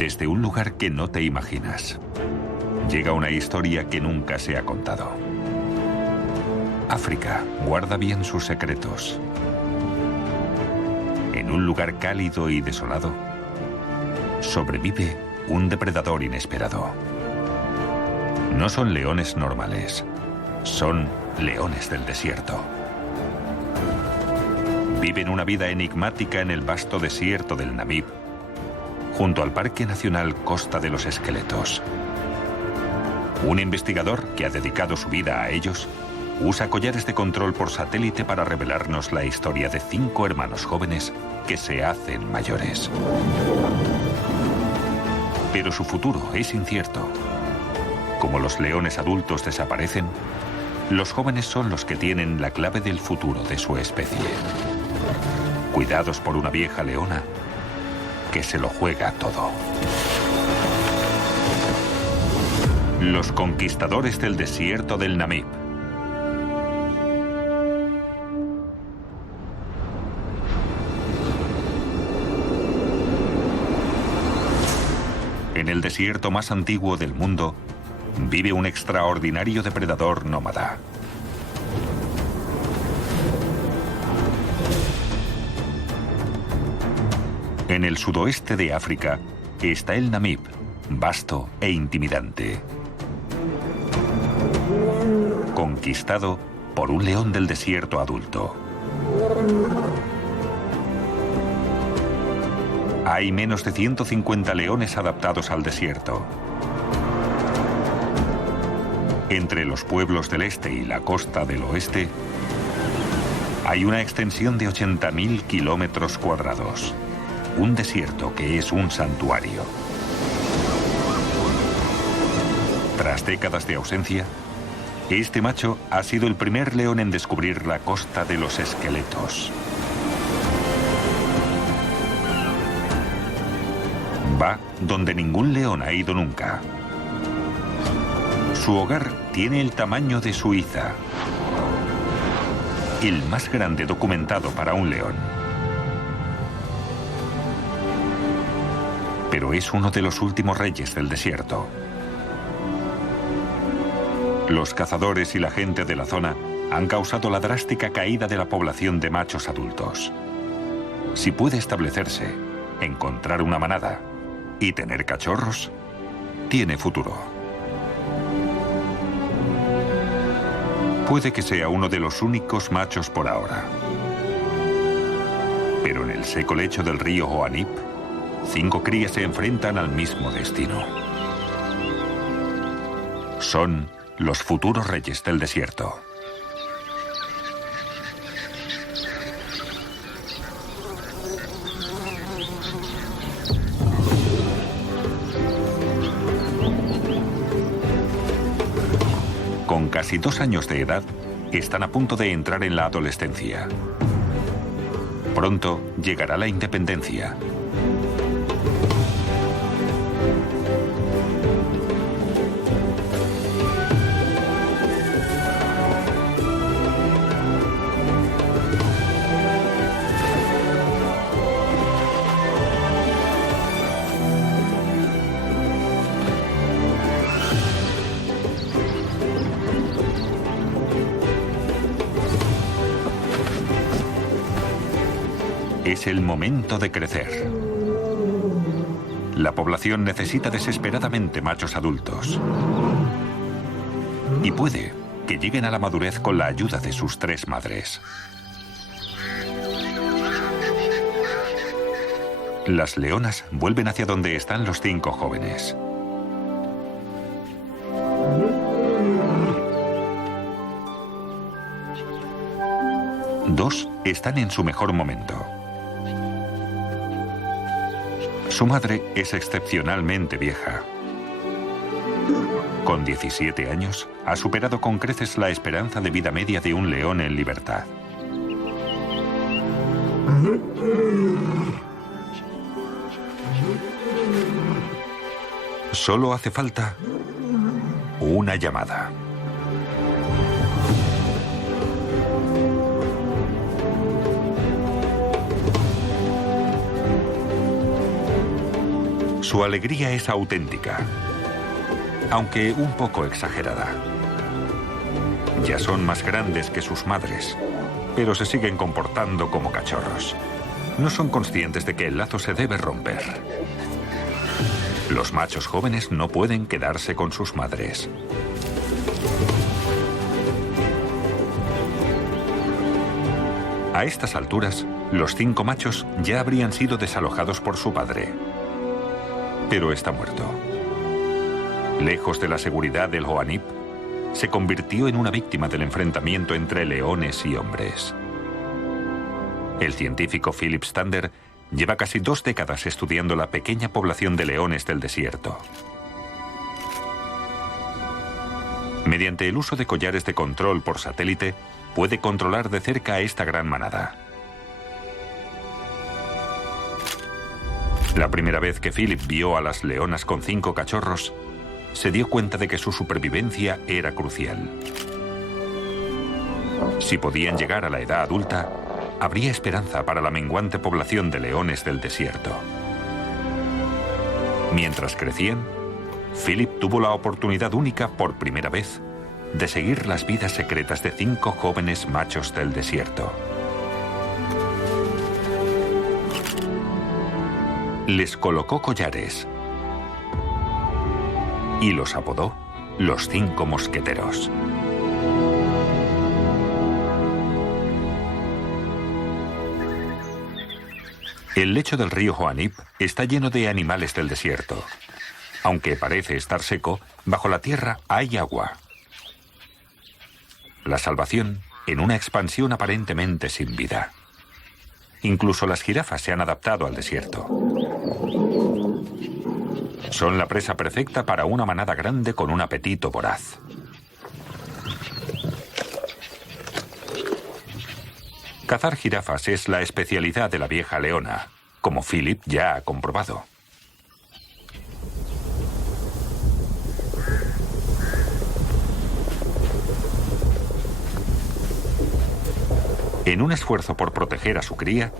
Desde un lugar que no te imaginas, llega una historia que nunca se ha contado. África guarda bien sus secretos. En un lugar cálido y desolado, sobrevive un depredador inesperado. No son leones normales, son leones del desierto. Viven una vida enigmática en el vasto desierto del Namib, junto al Parque Nacional Costa de los Esqueletos. Un investigador que ha dedicado su vida a ellos usa collares de control por satélite para revelarnos la historia de 5 hermanos jóvenes que se hacen mayores. Pero su futuro es incierto. Como los leones adultos desaparecen, los jóvenes son los que tienen la clave del futuro de su especie. Cuidados por una vieja leona que se lo juega todo. Los conquistadores del desierto del Namib. En el desierto más antiguo del mundo, vive un extraordinario depredador nómada. En el sudoeste de África está el Namib, vasto e intimidante. Conquistado por un león del desierto adulto. Hay menos de 150 leones adaptados al desierto. Entre los pueblos del este y la costa del oeste, hay una extensión de 80.000 kilómetros cuadrados. Un desierto que es un santuario. Tras décadas de ausencia, este macho ha sido el primer león en descubrir la costa de los esqueletos. Va donde ningún león ha ido nunca. Su hogar tiene el tamaño de Suiza, el más grande documentado para un león. Pero es uno de los últimos reyes del desierto. Los cazadores y la gente de la zona han causado la drástica caída de la población de machos adultos. Si puede establecerse, encontrar una manada y tener cachorros, tiene futuro. Puede que sea uno de los únicos machos por ahora. Pero en el seco lecho del río Oanip, 5 crías se enfrentan al mismo destino. Son los futuros reyes del desierto. Con casi 2 años de edad, están a punto de entrar en la adolescencia. Pronto llegará la independencia. Es el momento de crecer. La población necesita desesperadamente machos adultos. Y puede que lleguen a la madurez con la ayuda de sus 3 madres. Las leonas vuelven hacia donde están los 5 jóvenes. Dos están en su mejor momento. Su madre es excepcionalmente vieja. Con 17 años, ha superado con creces la esperanza de vida media de un león en libertad. Solo hace falta una llamada. Su alegría es auténtica, aunque un poco exagerada. Ya son más grandes que sus madres, pero se siguen comportando como cachorros. No son conscientes de que el lazo se debe romper. Los machos jóvenes no pueden quedarse con sus madres. A estas alturas, los 5 machos ya habrían sido desalojados por su padre. Pero está muerto. Lejos de la seguridad del Hoanip, se convirtió en una víctima del enfrentamiento entre leones y hombres. El científico Philip Stander lleva casi 2 décadas estudiando la pequeña población de leones del desierto. Mediante el uso de collares de control por satélite, puede controlar de cerca a esta gran manada. La primera vez que Philip vio a las leonas con 5 cachorros, se dio cuenta de que su supervivencia era crucial. Si podían llegar a la edad adulta, habría esperanza para la menguante población de leones del desierto. Mientras crecían, Philip tuvo la oportunidad única por primera vez de seguir las vidas secretas de 5 jóvenes machos del desierto. Les colocó collares y los apodó los 5 mosqueteros. El lecho del río Hoanip está lleno de animales del desierto. Aunque parece estar seco, bajo la tierra hay agua. La salvación en una expansión aparentemente sin vida. Incluso las jirafas se han adaptado al desierto. Son la presa perfecta para una manada grande con un apetito voraz. Cazar jirafas es la especialidad de la vieja leona, como Philip ya ha comprobado. En un esfuerzo por proteger a su cría,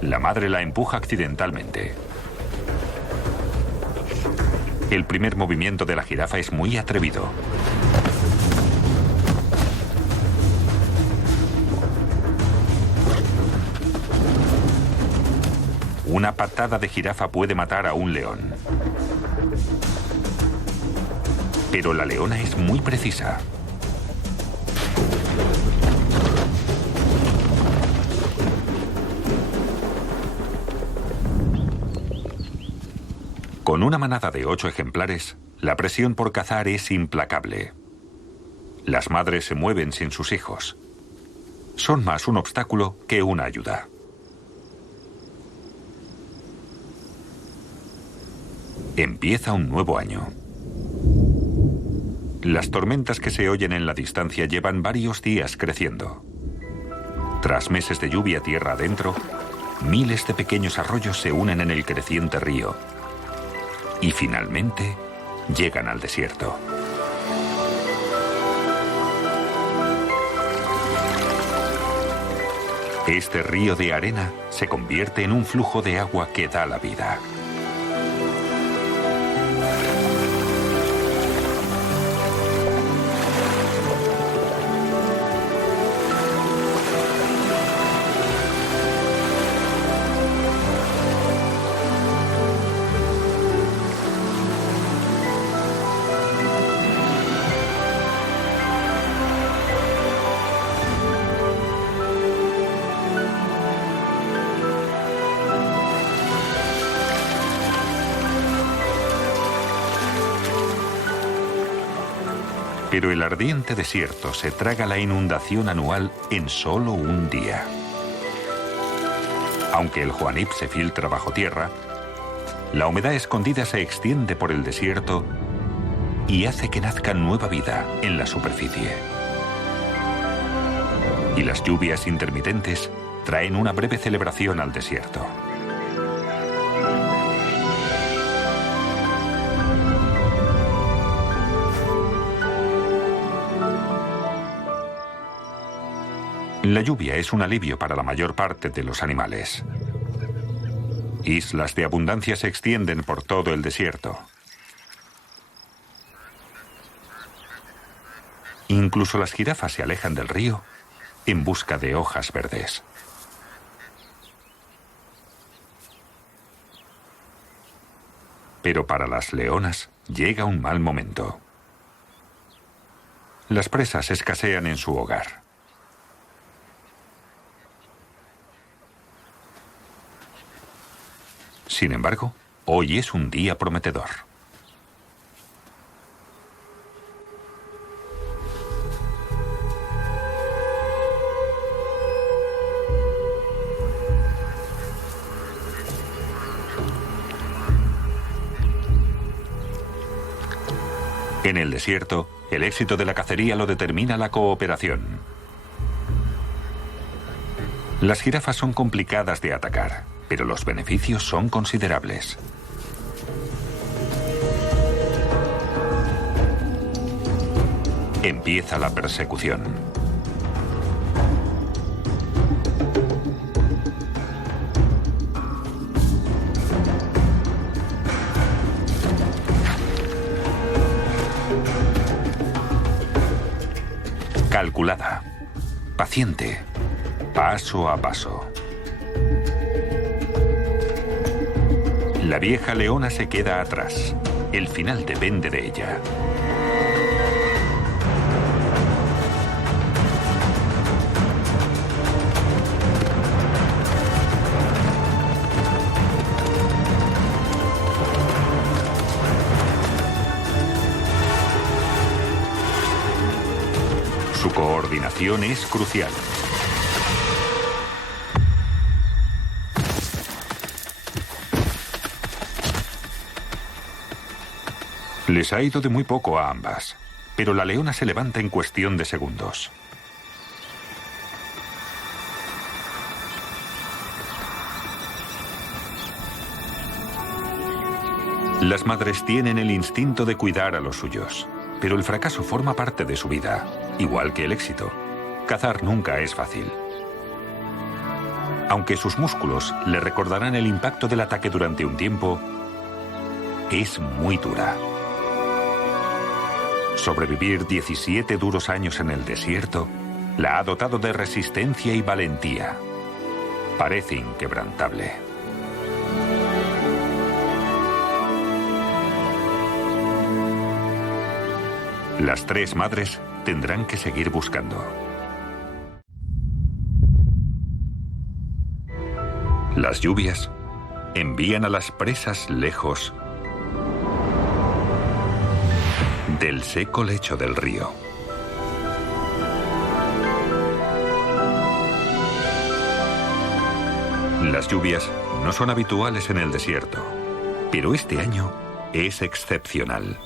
la madre la empuja accidentalmente. El primer movimiento de la jirafa es muy atrevido. Una patada de jirafa puede matar a un león. Pero la leona es muy precisa. Con una manada de 8 ejemplares, la presión por cazar es implacable. Las madres se mueven sin sus hijos. Son más un obstáculo que una ayuda. Empieza un nuevo año. Las tormentas que se oyen en la distancia llevan varios días creciendo. Tras meses de lluvia tierra adentro, miles de pequeños arroyos se unen en el creciente río. Y finalmente, llegan al desierto. Este río de arena se convierte en un flujo de agua que da la vida. Pero el ardiente desierto se traga la inundación anual en solo un día. Aunque el Hoanip se filtra bajo tierra, la humedad escondida se extiende por el desierto y hace que nazca nueva vida en la superficie. Y las lluvias intermitentes traen una breve celebración al desierto. La lluvia es un alivio para la mayor parte de los animales. Islas de abundancia se extienden por todo el desierto. Incluso las jirafas se alejan del río en busca de hojas verdes. Pero para las leonas llega un mal momento. Las presas escasean en su hogar. Sin embargo, hoy es un día prometedor. En el desierto, el éxito de la cacería lo determina la cooperación. Las jirafas son complicadas de atacar, pero los beneficios son considerables. Empieza la persecución. Calculada, paciente, paso a paso. La vieja leona se queda atrás. El final depende de ella. Su coordinación es crucial. Les ha ido de muy poco a ambas, pero la leona se levanta en cuestión de segundos. Las madres tienen el instinto de cuidar a los suyos, pero el fracaso forma parte de su vida, igual que el éxito. Cazar nunca es fácil. Aunque sus músculos le recordarán el impacto del ataque durante un tiempo, es muy dura. Sobrevivir 17 duros años en el desierto la ha dotado de resistencia y valentía. Parece inquebrantable. Las tres madres tendrán que seguir buscando. Las lluvias envían a las presas lejos del seco lecho del río. Las lluvias no son habituales en el desierto, pero este año es excepcional.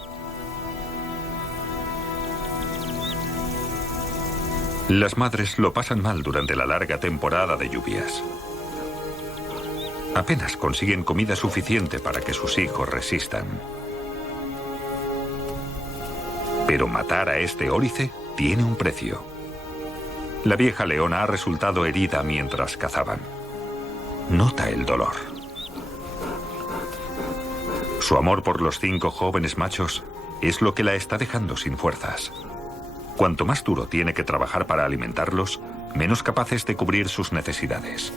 Las madres lo pasan mal durante la larga temporada de lluvias. Apenas consiguen comida suficiente para que sus hijos resistan. Pero matar a este ólice tiene un precio. La vieja leona ha resultado herida mientras cazaban. Nota el dolor. Su amor por los 5 jóvenes machos es lo que la está dejando sin fuerzas. Cuanto más duro tiene que trabajar para alimentarlos, menos capaces de cubrir sus necesidades.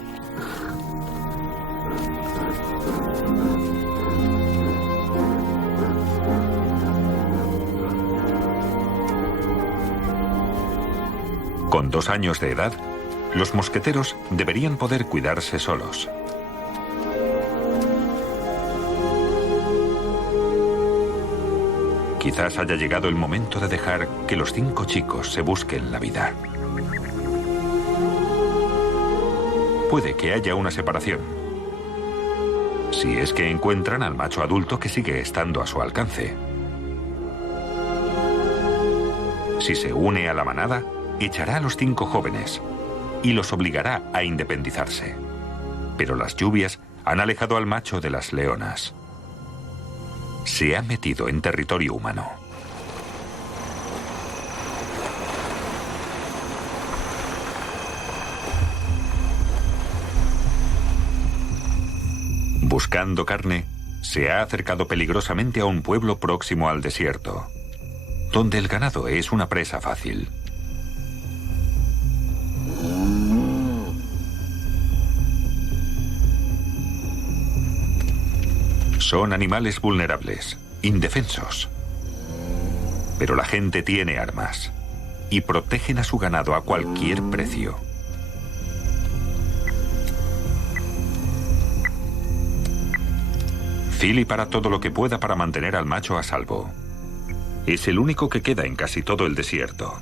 Con 2 años de edad, los mosqueteros deberían poder cuidarse solos. Quizás haya llegado el momento de dejar que los 5 chicos se busquen la vida. Puede que haya una separación, si es que encuentran al macho adulto que sigue estando a su alcance. Si se une a la manada, echará a los 5 jóvenes y los obligará a independizarse. Pero las lluvias han alejado al macho de las leonas. Se ha metido en territorio humano. Buscando carne, se ha acercado peligrosamente a un pueblo próximo al desierto, donde el ganado es una presa fácil. Son animales vulnerables, indefensos. Pero la gente tiene armas y protegen a su ganado a cualquier precio. Philip hará todo lo que pueda para mantener al macho a salvo. Es el único que queda en casi todo el desierto.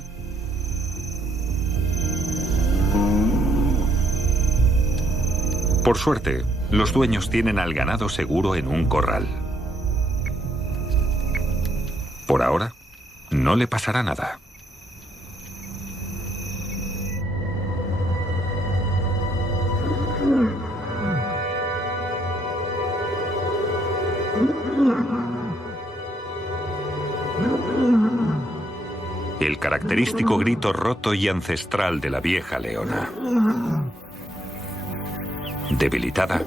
Por suerte, los dueños tienen al ganado seguro en un corral. Por ahora, no le pasará nada. El característico grito roto y ancestral de la vieja leona. Debilitada,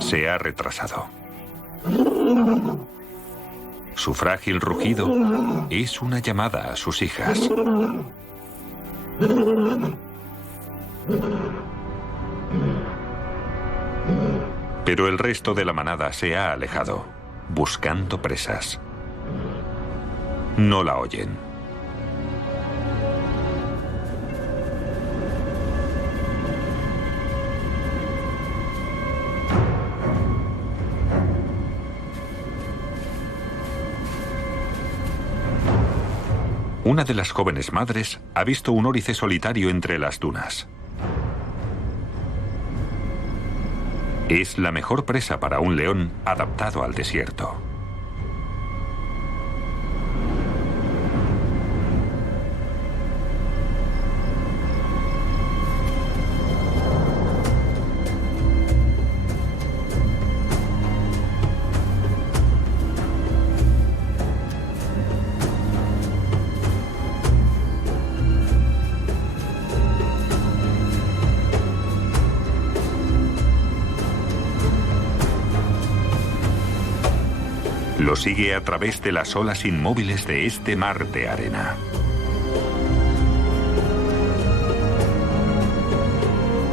se ha retrasado. Su frágil rugido es una llamada a sus hijas. Pero el resto de la manada se ha alejado, buscando presas. No la oyen. Una de las jóvenes madres ha visto un órice solitario entre las dunas. Es la mejor presa para un león adaptado al desierto. Lo sigue a través de las olas inmóviles de este mar de arena.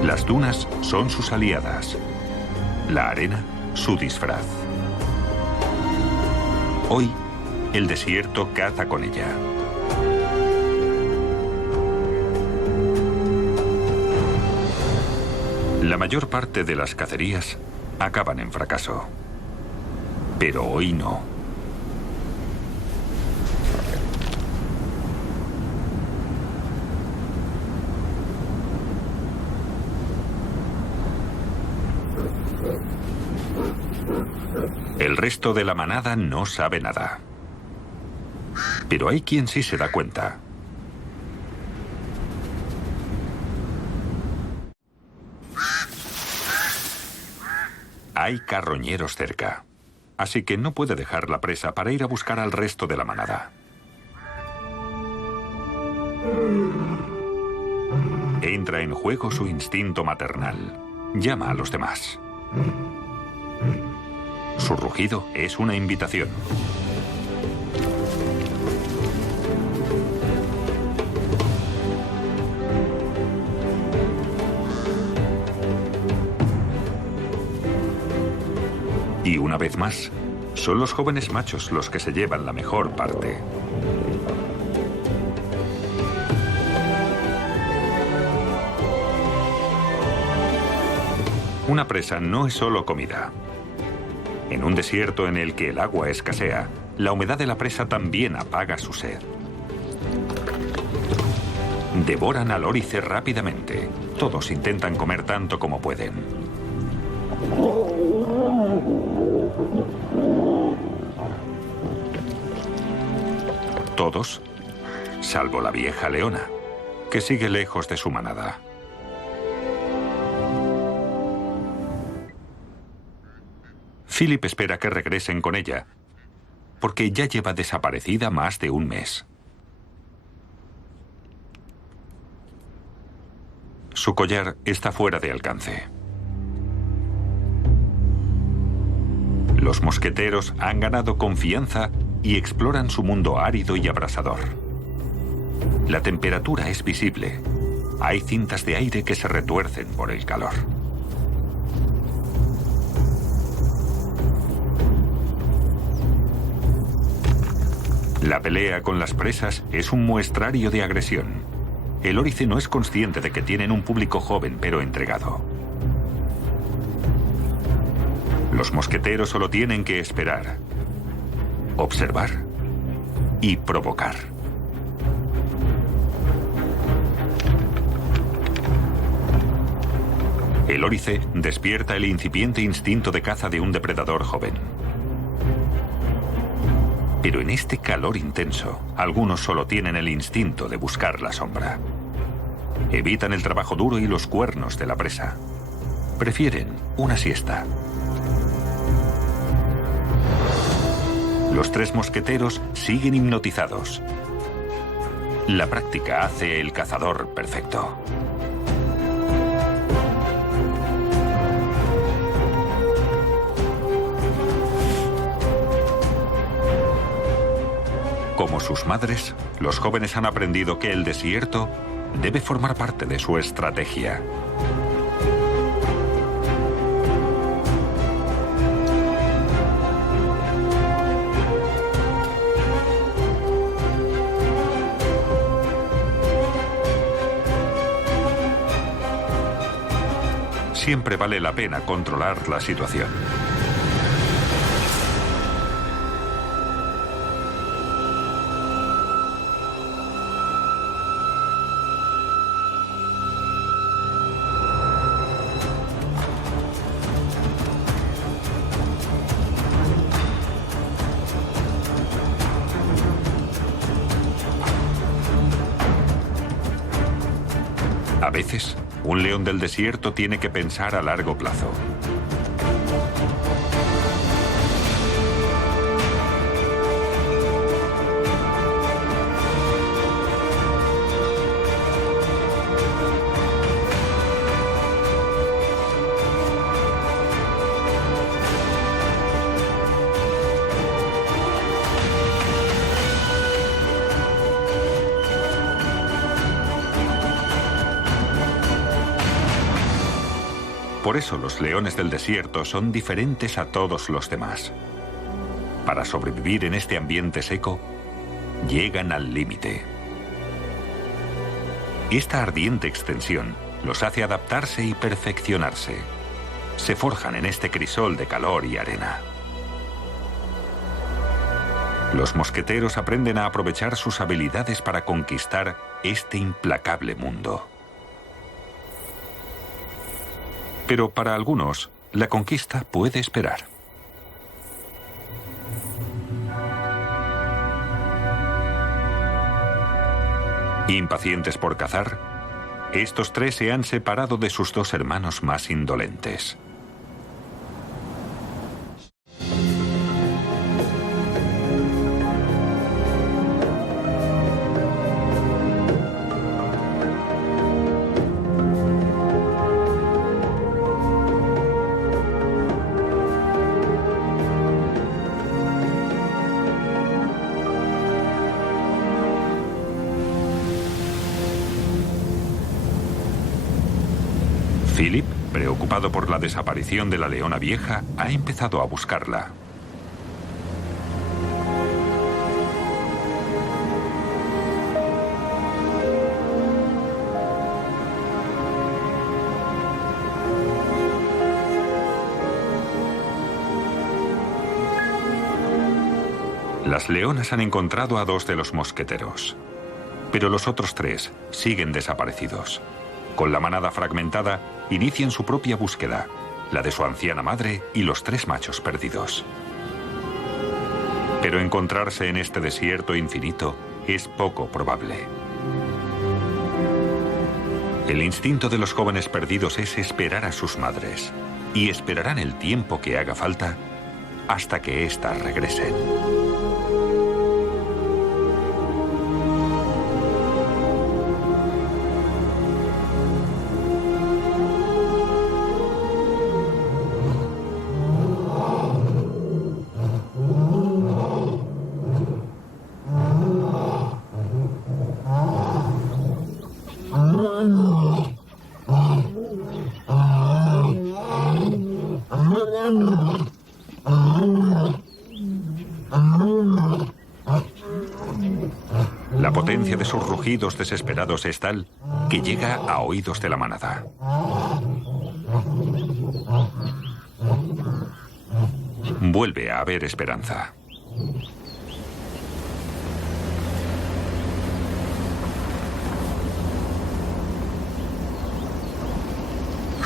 Las dunas son sus aliadas, la arena su disfraz. Hoy, el desierto caza con ella. La mayor parte de las cacerías acaban en fracaso. Pero hoy no. El resto de la manada no sabe nada. Pero hay quien sí se da cuenta. Hay carroñeros cerca. Así que no puede dejar la presa para ir a buscar al resto de la manada. Entra en juego su instinto maternal. Llama a los demás. Su rugido es una invitación. Y una vez más, son los jóvenes machos los que se llevan la mejor parte. Una presa no es solo comida. En un desierto en el que el agua escasea, la humedad de la presa también apaga su sed. Devoran al órice rápidamente. Todos intentan comer tanto como pueden. Todos, salvo la vieja leona, que sigue lejos de su manada. Philip espera que regresen con ella, porque ya lleva desaparecida más de un mes. Su collar está fuera de alcance. Los mosqueteros han ganado confianza y exploran su mundo árido y abrasador. La temperatura es visible. Hay cintas de aire que se retuercen por el calor. La pelea con las presas es un muestrario de agresión. El órice no es consciente de que tienen un público joven pero entregado. Los mosqueteros solo tienen que esperar, observar y provocar. El órice despierta el incipiente instinto de caza de un depredador joven. Pero en este calor intenso, algunos solo tienen el instinto de buscar la sombra. Evitan el trabajo duro y los cuernos de la presa. Prefieren una siesta. Los tres mosqueteros siguen hipnotizados. La práctica hace el cazador perfecto. Como sus madres, los jóvenes han aprendido que el desierto debe formar parte de su estrategia. Siempre vale la pena controlar la situación. A veces, un león del desierto tiene que pensar a largo plazo. Por eso los leones del desierto son diferentes a todos los demás. Para sobrevivir en este ambiente seco, llegan al límite. Esta ardiente extensión los hace adaptarse y perfeccionarse. Se forjan en este crisol de calor y arena. Los mosqueteros aprenden a aprovechar sus habilidades para conquistar este implacable mundo. Pero para algunos, la conquista puede esperar. Impacientes por cazar, estos tres se han separado de sus dos hermanos más indolentes. Philip, preocupado por la desaparición de la leona vieja, ha empezado a buscarla. Las leonas han encontrado a dos de los mosqueteros, pero los otros tres siguen desaparecidos. Con la manada fragmentada, inician su propia búsqueda, la de su anciana madre y los tres machos perdidos. Pero encontrarse en este desierto infinito es poco probable. El instinto de los jóvenes perdidos es esperar a sus madres, y esperarán el tiempo que haga falta hasta que éstas regresen. La potencia de sus rugidos desesperados es tal que llega a oídos de la manada. Vuelve a haber esperanza.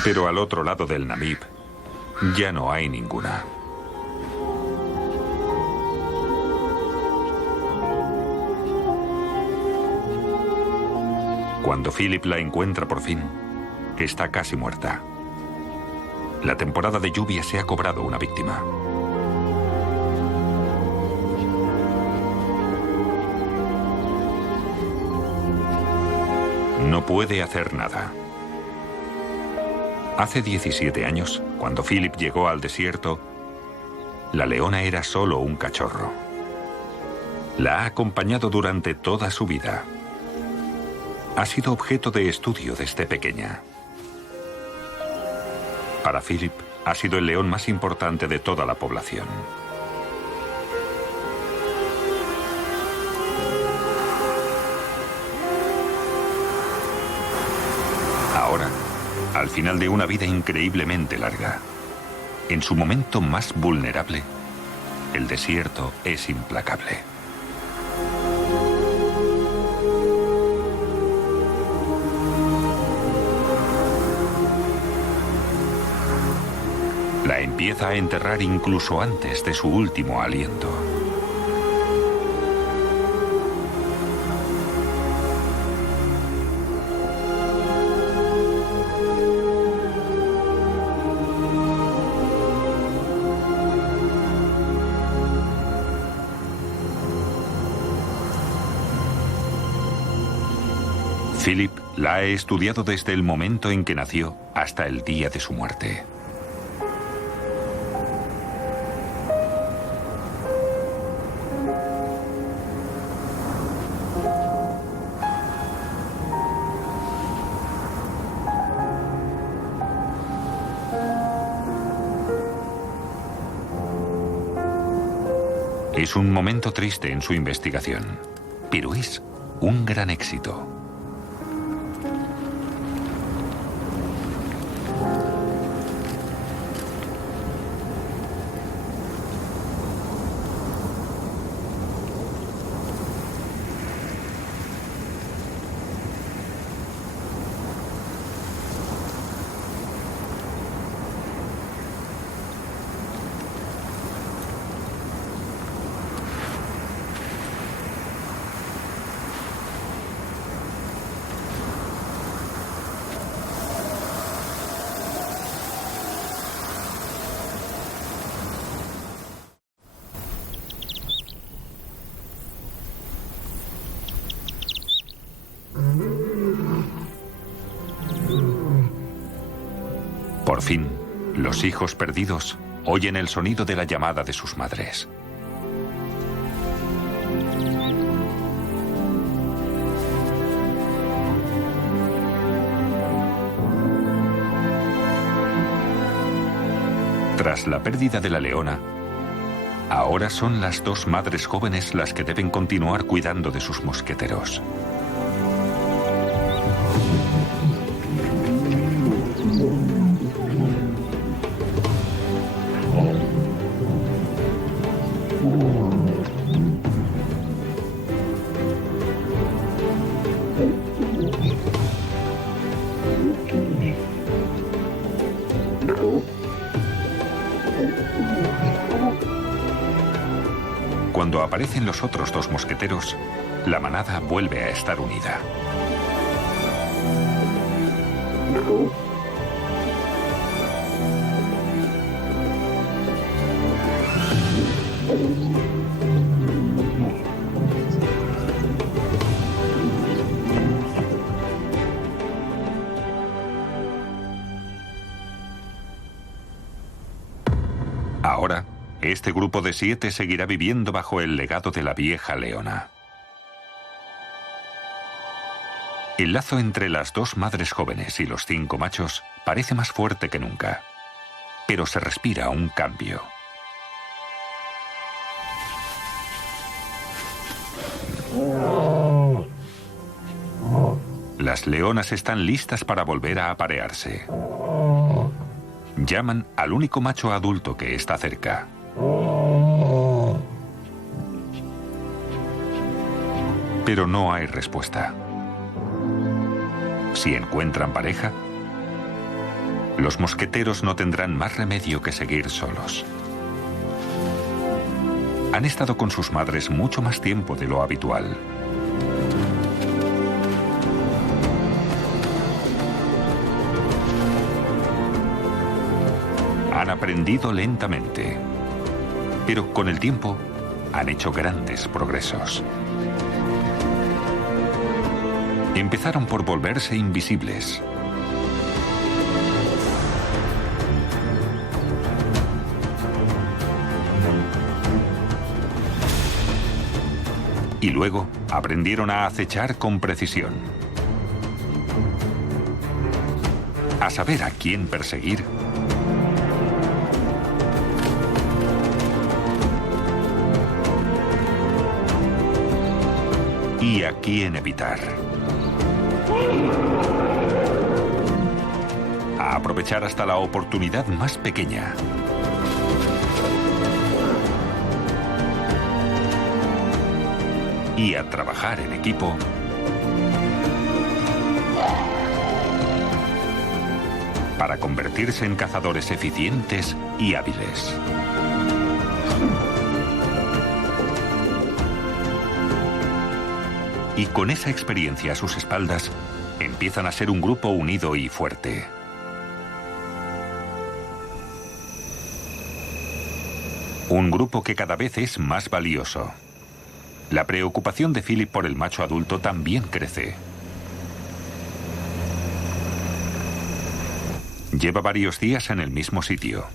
Pero al otro lado del Namib ya no hay ninguna. Cuando Philip la encuentra por fin, está casi muerta. La temporada de lluvia se ha cobrado una víctima. No puede hacer nada. Hace 17 años, cuando Philip llegó al desierto, la leona era solo un cachorro. La ha acompañado durante toda su vida. Ha sido objeto de estudio desde pequeña. Para Philip, ha sido el león más importante de toda la población. Ahora, al final de una vida increíblemente larga, en su momento más vulnerable, el desierto es implacable. La empieza a enterrar incluso antes de su último aliento. Philip la ha estudiado desde el momento en que nació hasta el día de su muerte. Es un momento triste en su investigación, pero es un gran éxito. Por fin, los hijos perdidos oyen el sonido de la llamada de sus madres. Tras la pérdida de la leona, ahora son las dos madres jóvenes las que deben continuar cuidando de sus mosqueteros. Cuando aparecen los otros dos mosqueteros, la manada vuelve a estar unida. Ahora, este grupo de 7 seguirá viviendo bajo el legado de la vieja leona. El lazo entre las dos madres jóvenes y los 5 machos parece más fuerte que nunca. pero se respira un cambio. Las leonas están listas para volver a aparearse. Llaman al único macho adulto que está cerca. Pero no hay respuesta. Si encuentran pareja, los mosqueteros no tendrán más remedio que seguir solos. Han estado con sus madres mucho más tiempo de lo habitual. Han aprendido lentamente, pero con el tiempo han hecho grandes progresos. Empezaron por volverse invisibles. Y luego aprendieron a acechar con precisión. A saber a quién perseguir. Y a quién evitar. A aprovechar hasta la oportunidad más pequeña. Y a trabajar en equipo para convertirse en cazadores eficientes y hábiles. Y con esa experiencia a sus espaldas, empiezan a ser un grupo unido y fuerte. Un grupo que cada vez es más valioso. La preocupación de Philip por el macho adulto también crece. Lleva varios días en el mismo sitio.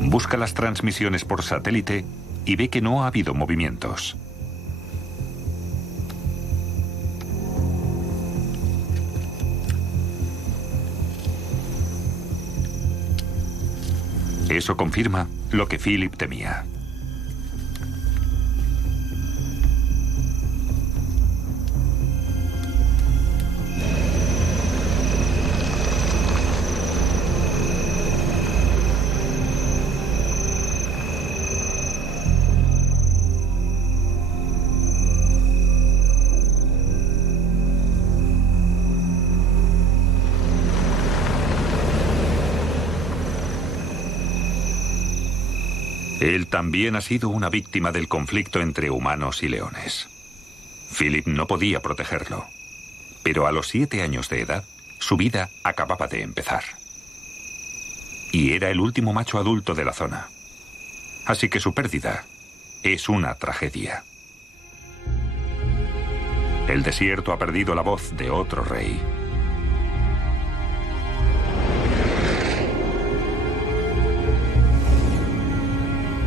Busca las transmisiones por satélite y ve que no ha habido movimientos. Eso confirma lo que Philip temía. Él también ha sido una víctima del conflicto entre humanos y leones. Philip no podía protegerlo, pero a los 7 años de edad, su vida acababa de empezar. Y era el último macho adulto de la zona. Así que su pérdida es una tragedia. El desierto ha perdido la voz de otro rey.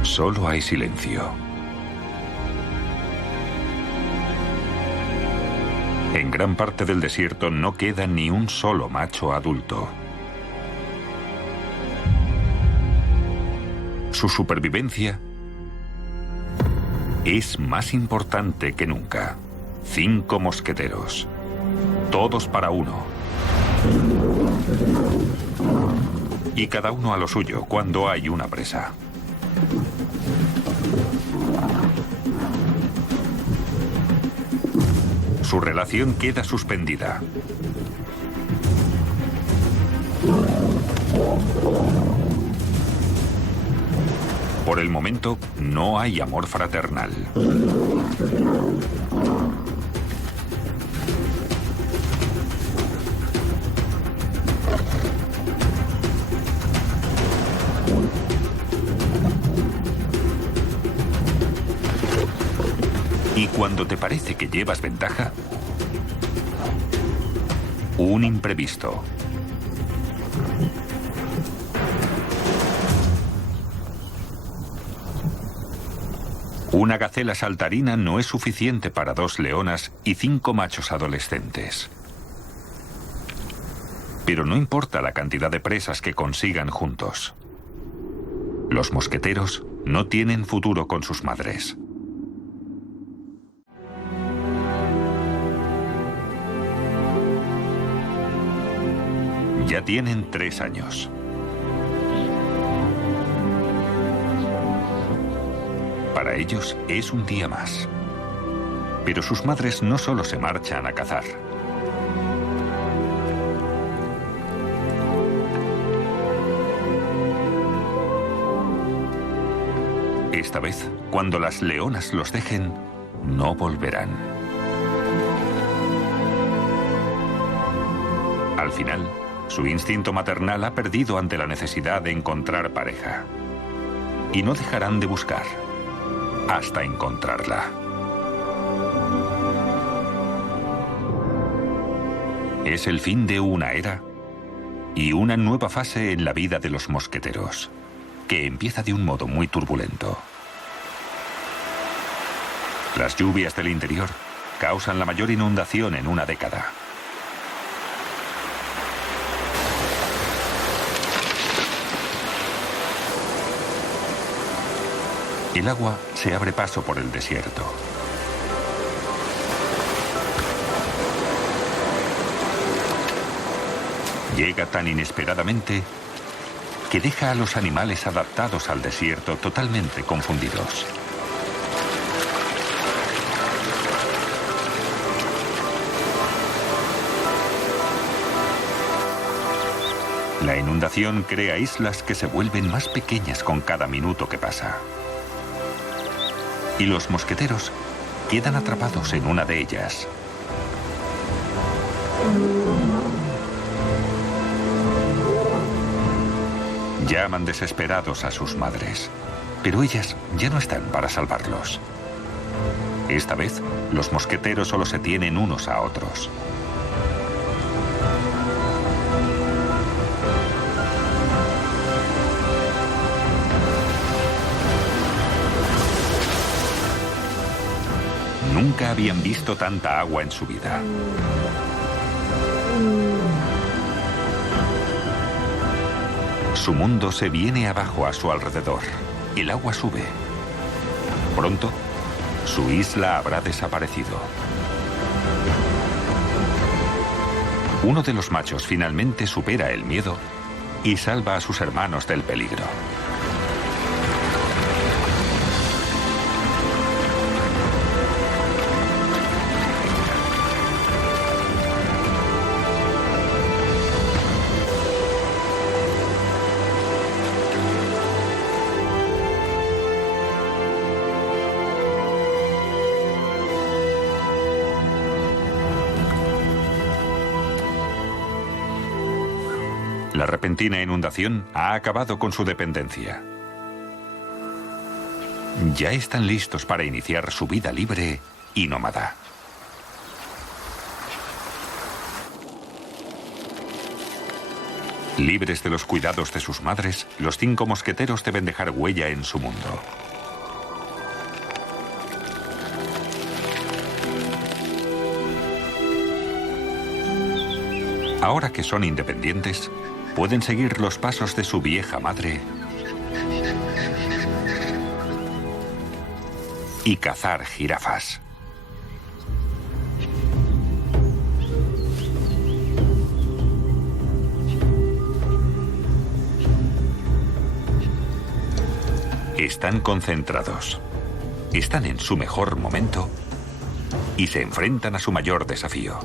Solo hay silencio. En gran parte del desierto no queda ni un solo macho adulto. Su supervivencia es más importante que nunca. 5 mosqueteros, todos para uno. Y cada uno a lo suyo cuando hay una presa. Su relación queda suspendida. Por el momento, no hay amor fraternal. Y cuando te parece que llevas ventaja, un imprevisto. Una gacela saltarina no es suficiente para 2 leonas y 5 machos adolescentes. Pero no importa la cantidad de presas que consigan juntos. Los mosqueteros no tienen futuro con sus madres. Ya tienen 3 años. Para ellos es un día más. Pero sus madres no solo se marchan a cazar. Esta vez, cuando las leonas los dejen, no volverán. Al final, su instinto maternal ha perdido ante la necesidad de encontrar pareja. Y no dejarán de buscar hasta encontrarla. Es el fin de una era y una nueva fase en la vida de los mosqueteros, que empieza de un modo muy turbulento. Las lluvias del interior causan la mayor inundación en una década. El agua se abre paso por el desierto. Llega tan inesperadamente que deja a los animales adaptados al desierto totalmente confundidos. La inundación crea islas que se vuelven más pequeñas con cada minuto que pasa. Y los mosqueteros quedan atrapados en una de ellas. Llaman desesperados a sus madres, pero ellas ya no están para salvarlos. Esta vez, los mosqueteros solo se tienen unos a otros. Nunca habían visto tanta agua en su vida. Su mundo se viene abajo a su alrededor. El agua sube. Pronto, su isla habrá desaparecido. Uno de los machos finalmente supera el miedo y salva a sus hermanos del peligro. La repentina inundación ha acabado con su dependencia. Ya están listos para iniciar su vida libre y nómada. Libres de los cuidados de sus madres, los 5 mosqueteros deben dejar huella en su mundo. Ahora que son independientes, pueden seguir los pasos de su vieja madre y cazar jirafas. Están concentrados, están en su mejor momento y se enfrentan a su mayor desafío.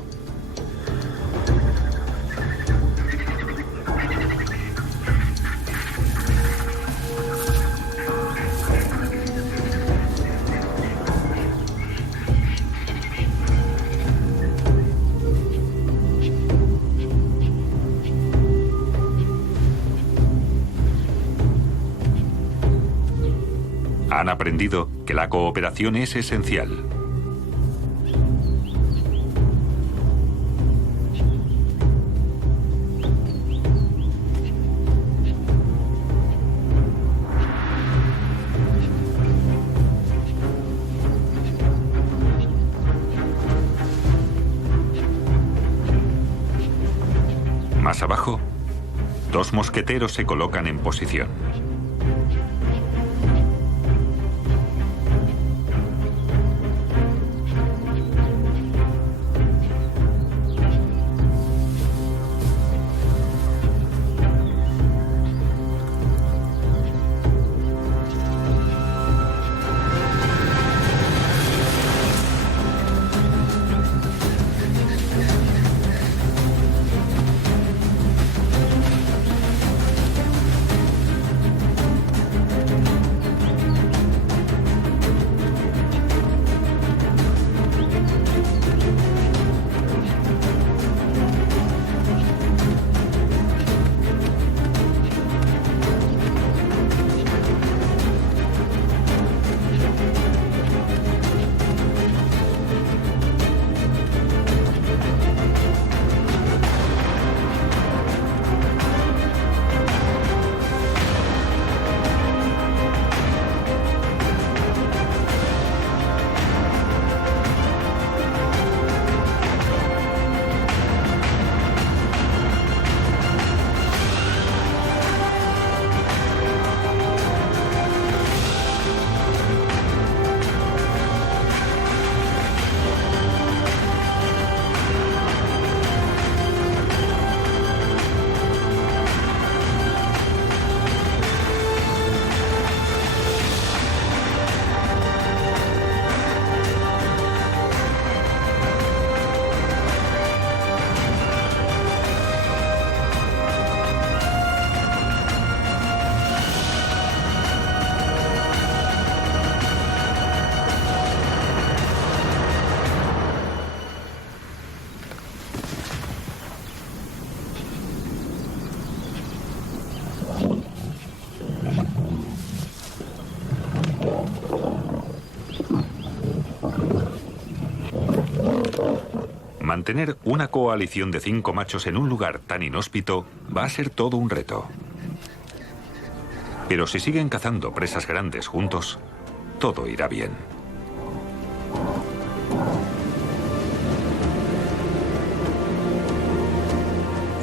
Han aprendido que la cooperación es esencial. Más Más abajo, dos mosqueteros se colocan en posición. Mantener una coalición de 5 machos en un lugar tan inhóspito va a ser todo un reto. Pero si siguen cazando presas grandes juntos, todo irá bien.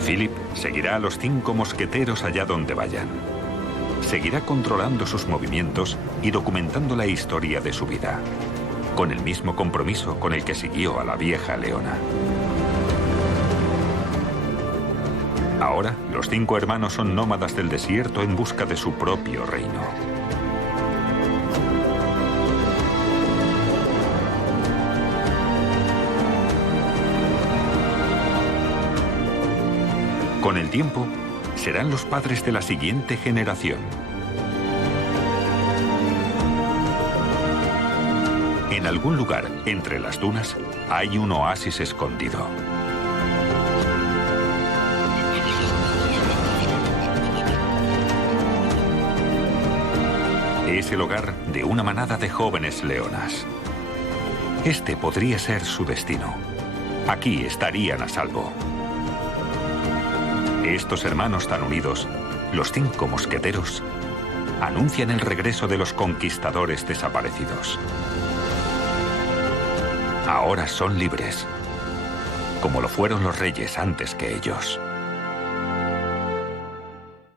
Philip seguirá a los 5 mosqueteros allá donde vayan. Seguirá controlando sus movimientos y documentando la historia de su vida, con el mismo compromiso con el que siguió a la vieja leona. Ahora, los 5 hermanos son nómadas del desierto en busca de su propio reino. Con el tiempo, serán los padres de la siguiente generación. En algún lugar, entre las dunas, hay un oasis escondido. Es el hogar de una manada de jóvenes leonas. Este podría ser su destino. Aquí estarían a salvo. Estos hermanos tan unidos, los 5 mosqueteros, anuncian el regreso de los conquistadores desaparecidos. Ahora son libres, como lo fueron los reyes antes que ellos.